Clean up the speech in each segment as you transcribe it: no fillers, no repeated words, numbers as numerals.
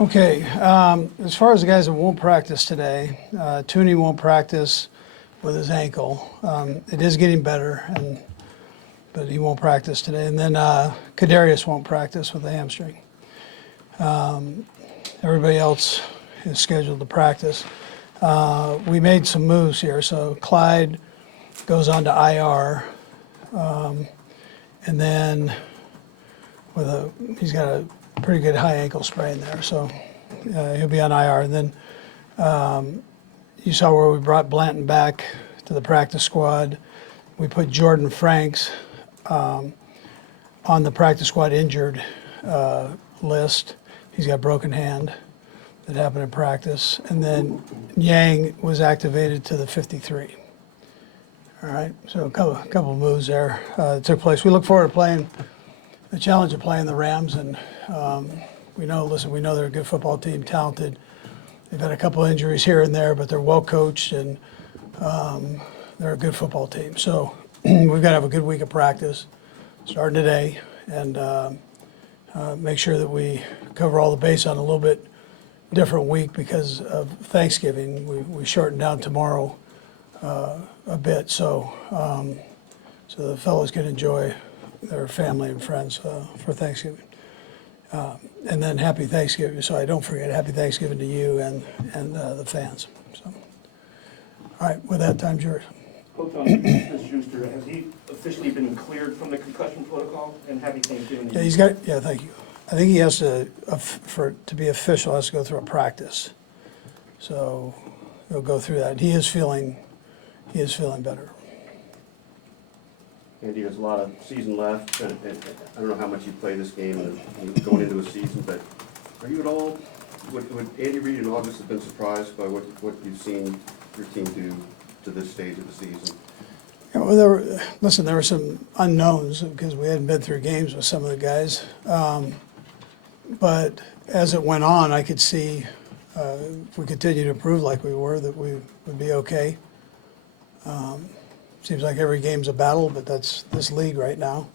Okay, as far as the guys that won't practice today, Tooney won't practice with his ankle. It is getting better, but he won't practice today. And then Kadarius won't practice with a hamstring. Everybody else is scheduled to practice. We made some moves here. So Clyde goes on to IR, and then he's got a pretty good high ankle sprain there, so he'll be on IR. And then you saw where we brought Blanton back to the practice squad. We put Jordan Franks on the practice squad injured list. He's got a broken hand that happened in practice. And then Yang was activated to the 53. All right, so a couple of moves there took place. We look forward to playing the challenge of playing the Rams, and we know they're a good football team, talented. They've had a couple of injuries here and there, but they're well coached, and they're a good football team. So we've got to have a good week of practice starting today, and make sure that we cover all the base on a little bit different week because of Thanksgiving. We shortened down tomorrow a bit, so the fellows can enjoy their family and friends for Thanksgiving. And then happy Thanksgiving, so I don't forget, happy Thanksgiving to you and the fans. So, all right, with that, time's yours. Coach, Mr. Schuster, has he officially been cleared from the concussion protocol? And happy Thanksgiving to you. Yeah, thank you. I think he has to, to be official, has to go through a practice. So he'll go through that. He is feeling better. Andy, there's a lot of season left, and I don't know how much you play this game and going into a season, but are you at all, would Andy Reid in August have been surprised by what you've seen your team do to this stage of the season? Yeah, well, there were some unknowns because we hadn't been through games with some of the guys. But as it went on, I could see if we continue to improve like we were, that we would be okay. Seems like every game's a battle, but that's this league right now.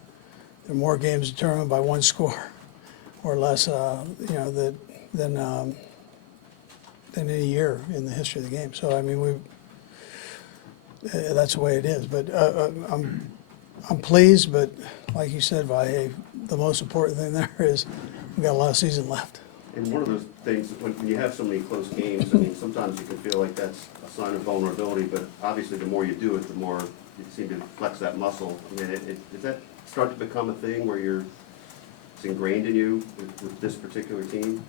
There are more games determined by one score or less, than any year in the history of the game. So I mean, that's the way it is. But I'm pleased. But like you said, Vi, the most important thing there is we've got a lot of season left. And one of those things, when you have so many close games, I mean, sometimes you can feel like that's a sign of vulnerability, but obviously the more you do it, the more you seem to flex that muscle. I mean, does that start to become a thing where it's ingrained in you with this particular team?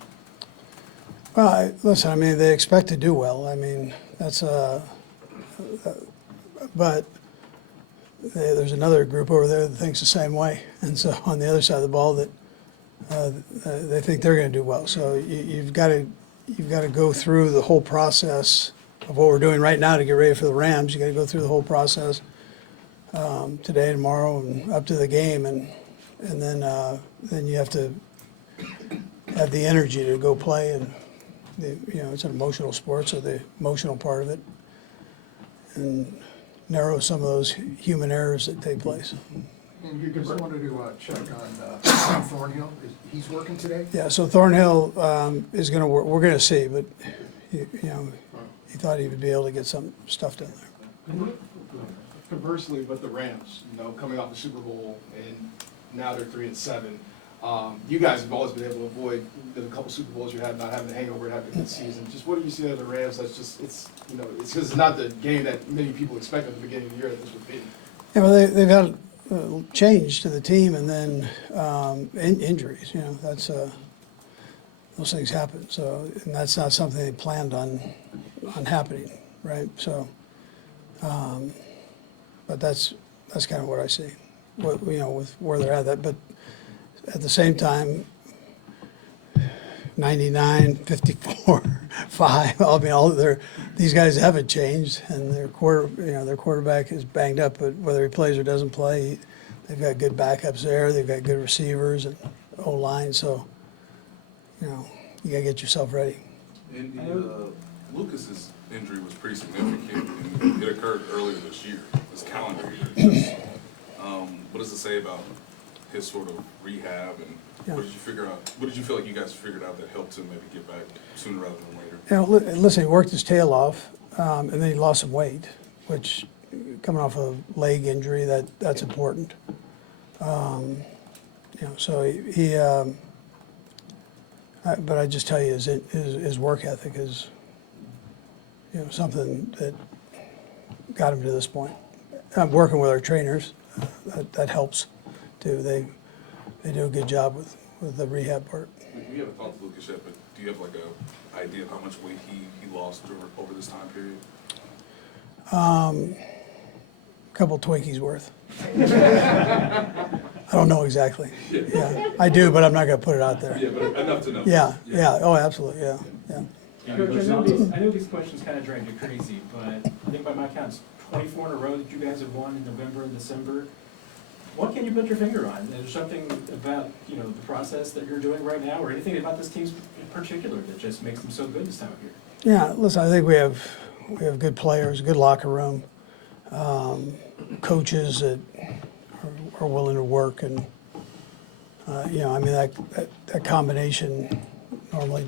Well, listen, I mean, they expect to do well. I mean, that's but there's another group over there that thinks the same way. And so on the other side of the ball that they think they're going to do well. So you've got to go through the whole process of what we're doing right now to get ready for the Rams. You got to go through the whole process today, tomorrow, and up to the game, and then you have to have the energy to go play. And it's an emotional sport, so the emotional part of it, and narrow some of those human errors that take place. And you just wanted to check on Thornhill. He's working today? Yeah, so Thornhill is going to work. We're going to see, but he thought he would be able to get some stuff done there. Conversely, with the Rams, coming off the Super Bowl, and now they're 3-7. You guys have always been able to avoid the couple Super Bowls you had, not having a hangover and having a good season. Just what do you see out of the Rams? That's just it's because it's not the game that many people expect at the beginning of the year that this would be. Yeah, well, they've had change to the team, and then injuries. That's those things happen. So, and that's not something they planned on happening, right? So, but that's kind of what I see. With where they're at. That, but at the same time, 99, 54, 5. I mean, these guys haven't changed, and their quarterback is banged up. But whether he plays or doesn't play, they've got good backups there. They've got good receivers and O-line. So, you got to get yourself ready. And Lucas's injury was pretty significant, and it occurred earlier this year, this calendar year. What does it say about his sort of rehab, and Yeah. what did you figure out? What did you feel like you guys figured out that helped him maybe get back sooner rather than later? You know, listen, he worked his tail off, and then he lost some weight, which, coming off a leg injury, that's important. You know, so but I just tell you, his work ethic is, you know, something that got him to this point. I'm working with our trainers, that helps too. They do a good job with the rehab part. We haven't talked to Lucas yet, but do you have like a idea of how much weight he lost over this time period? Couple Twinkies worth. I don't know exactly. Yeah, I do, but I'm not gonna put it out there. Yeah, but enough to know. Yeah, oh, absolutely, yeah. Coach, I know these questions kind of drive you crazy, but I think by my count, it's 24 in a row that you guys have won in November and December. What can you put your finger on? Is there something about, you know, the process that you're doing right now, or anything about this team in particular that just makes them so good this time of year? Yeah, listen, I think we have good players, good locker room, coaches that are willing to work, and you know, I mean, that combination normally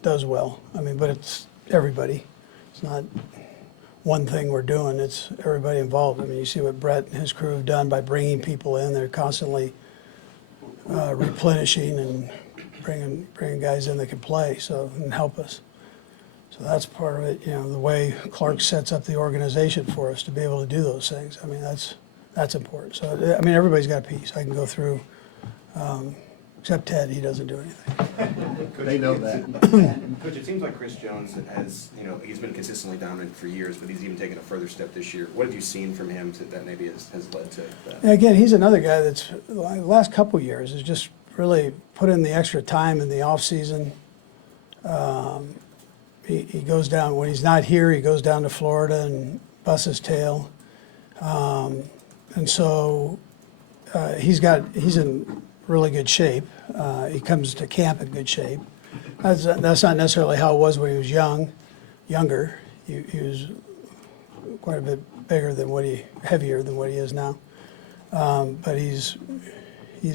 does well. I mean, but it's everybody. It's not one thing we're doing, it's everybody involved. I mean, you see what Brett and his crew have done by bringing people in. They're constantly replenishing and bringing guys in that can play, so, and help us. So that's part of it, you know, the way Clark sets up the organization for us to be able to do those things. I mean, that's important. So, I mean, everybody's got a piece. I can go through, except Ted, he doesn't do anything. They know that. Coach, it seems like Chris Jones has, you know, he's been consistently dominant for years, but he's even taken a further step this year. What have you seen from him that maybe has led to that? And again, he's another guy that's, the last couple of years, has just really put in the extra time in the offseason. He goes down, when he's not here, he goes down to Florida and busts his tail. And so he's in really good shape. He comes to camp in good shape. That's not necessarily how it was when he was younger. He was quite a bit bigger than heavier than what he is now. But he's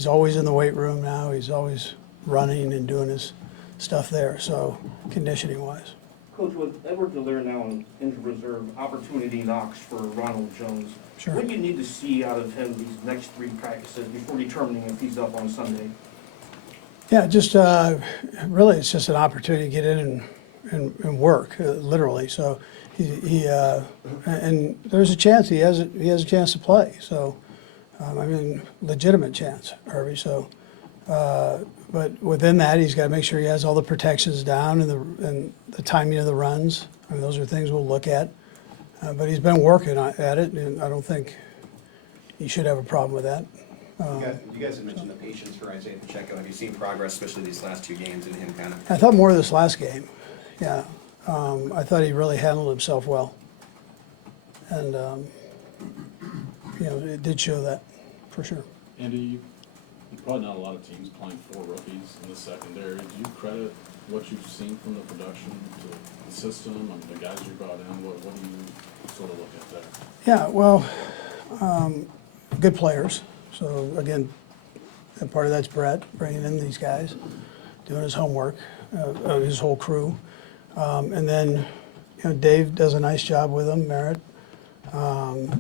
always in the weight room now. He's always running and doing his stuff there, so conditioning wise. Coach, with Edward Delaire now on injured reserve, opportunity knocks for Ronald Jones. Sure. What do you need to see out of him these next 3 practices before determining if he's up on Sunday? Yeah, just really, it's just an opportunity to get in and work, literally. So and there's a chance he has a chance to play. So I mean, legitimate chance, Harvey. So, but within that, he's got to make sure he has all the protections down and the timing of the runs. I mean, those are things we'll look at. But he's been working at it, and I don't think he should have a problem with that. You guys had mentioned the patience for Isaiah Pacheco. Have you seen progress, especially these last 2 games, in him kind of? I thought more of this last game. Yeah, I thought he really handled himself well, and you know, it did show that for sure. Andy, probably not a lot of teams playing 4 rookies in the secondary. Do you credit what you've seen from the production to the system and the guys you brought in? What do you sort of look at there? Yeah, well, good players. So again, and part of that's Brett bringing in these guys, doing his homework, his whole crew, and then you know, Dave does a nice job with them. Merritt,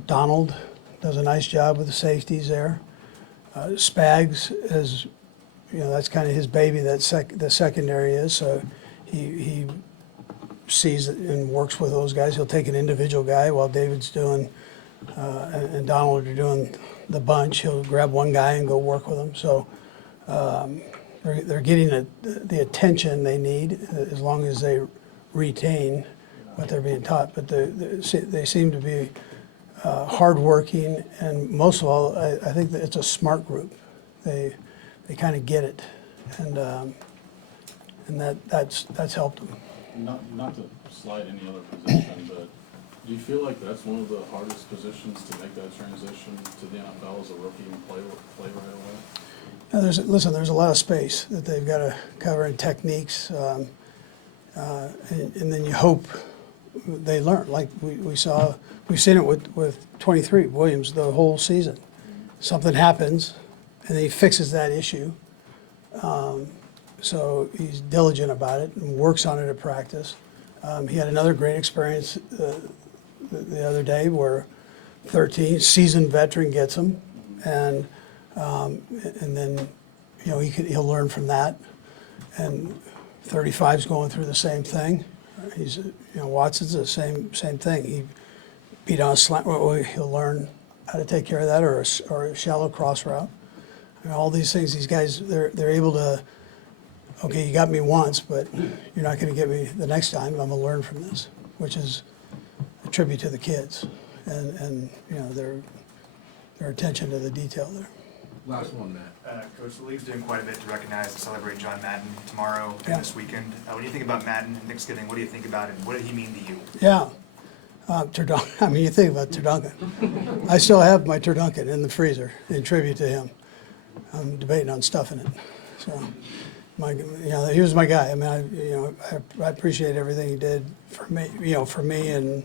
Donald does a nice job with the safeties there. Spags is, you know, that's kind of his baby. The secondary is, so he sees it and works with those guys. He'll take an individual guy while David's doing and Donald are doing the bunch. He'll grab one guy and go work with them. So they're getting the attention they need as long as they retain what they're being taught. But they seem to be hardworking, and most of all, I think that it's a smart group. They kind of get it, and that's helped them. Not to slide any other position, but do you feel like that's one of the hardest positions to make that transition to the NFL as a rookie and play right away? Now there's a lot of space that they've got to cover in techniques, and then you hope they learn. Like we've seen it with 23 Williams the whole season. Something happens, then he fixes that issue. So he's diligent about it and works on it at practice. He had another great experience the other day where 13, seasoned veteran gets him, and then, you know, he'll learn from that. And 35's going through the same thing. He's, you know, Watson's the same thing. He beat on a slant, well, he'll learn how to take care of that, or a shallow cross route. And all these things, these guys, they're able to, okay, you got me once, but you're not gonna get me the next time. I'm gonna learn from this, which is a tribute to the kids and you know, their attention to the detail there. Last one, Matt. Coach, the league's doing quite a bit to recognize and celebrate John Madden tomorrow Yeah. and this weekend. When you think about Madden and Thanksgiving, what do you think about it? What did he mean to you? Yeah. Turduncan, I mean, you think about Turduncan. I still have my Turduncan in the freezer in tribute to him. I'm debating on stuffing it. So, you know, he was my guy. I mean, I appreciate everything he did for me, and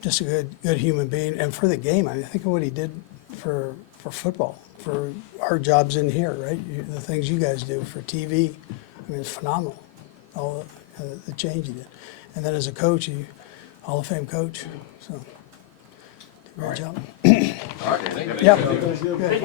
just a good human being, and for the game. I mean, think of what he did for football, for our jobs in here, right? The things you guys do for TV. I mean, it's phenomenal. All the change he did, and then as a coach, Hall of Fame coach. So, great job. All right, thank you. Yeah. Good.